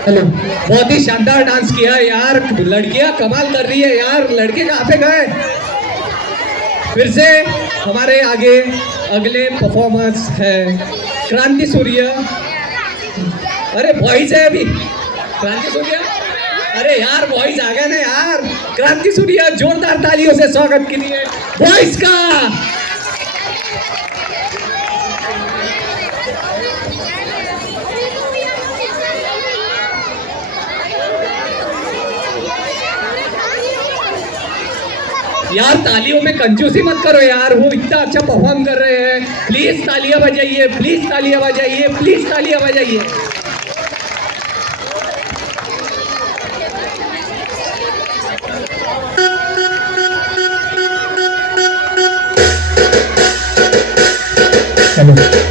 Hello, बहुत ही शानदार dance KIA यार, लड़कियां कमाल कर रही है यार। लड़के कहाँ पे गए? फिर से हमारे आगे अगले परफॉर्मेंस है क्रांति सूर्य। अरे बॉयज है अभी क्रांति सूर्य। अरे यार बॉयज आ गए ना यार। क्रांति सूर्य जोरदार तालियों से स्वागत कीजिए बॉयज का। यार तालियों में कंजूसी मत करो यार, वो इतना अच्छा परफॉर्म कर रहे हैं। प्लीज तालियां बजाइए, प्लीज तालियां बजाइए, प्लीज तालियां बजाइए।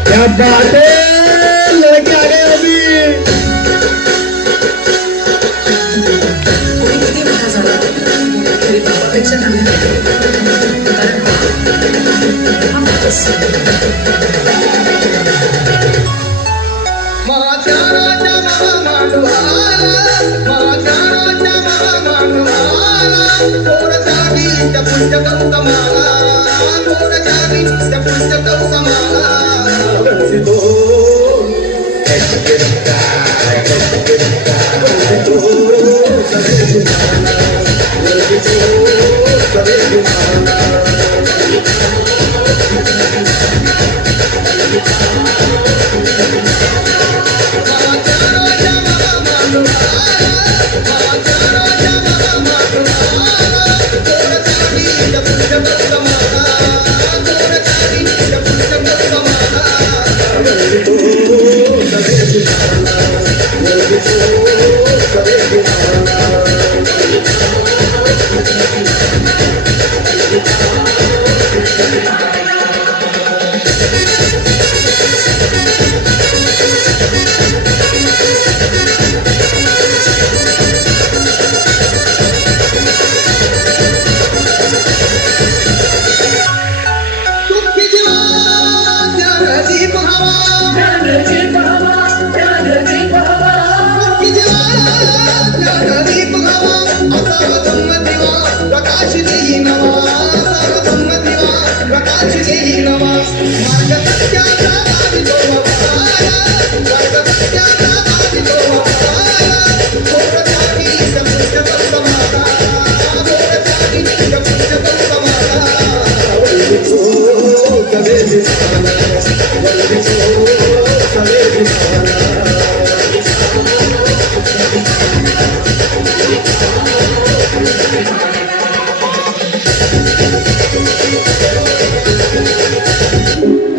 क्या बात है, लड़के आ गए अभी।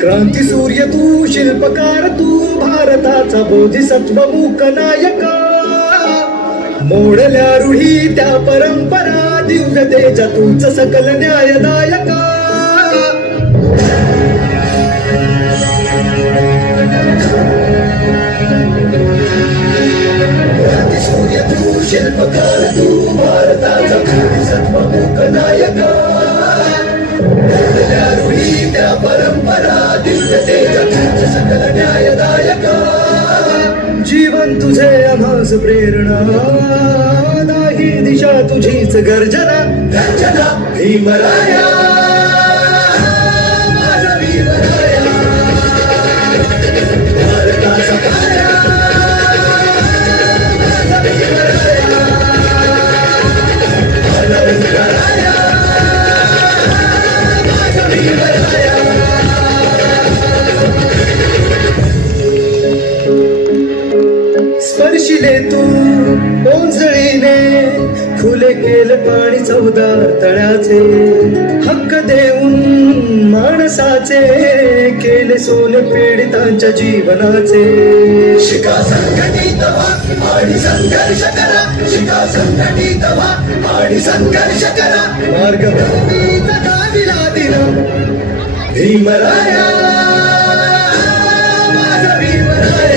क्रांती सूर्य तू, शिल्पकार तू, भारताचा बोधिसत्व मूक नायका। मोडल्या रूढी त्या परंपरा, दिव्यतेच्या तूच सकल न्यायदायका। क्रांती सूर्य तू, शिल्पकार तू, भारताचा बोधिसत्व मूक नायका। मोडल्या रूढी त्या परंपरा, दिव्यतेच्या तूच सकल न्यायदायका। जीवन तुझे आम्हास प्रेरणा, नाही दिशा तुझीच गर्जना। गर्जना भीमराया, माझा भीमराया, भारताचा पाया, माझा भीमराया, माझा भीमराया, माझा भीमराया। स्पर्शिले तू ओंजळीने, खुले केले पाणी चौदार तळ्याचे। हक्क देऊन माणसाचे, केले सोने पीडितांच्या जीवनाचे। शिका संघटित व्हा आणि संघर्ष करा, शिका संघटित व्हा आणि संघर्ष करा। मार्गभूमीचा दाविला दिन भीमराया, माझा भीमराया,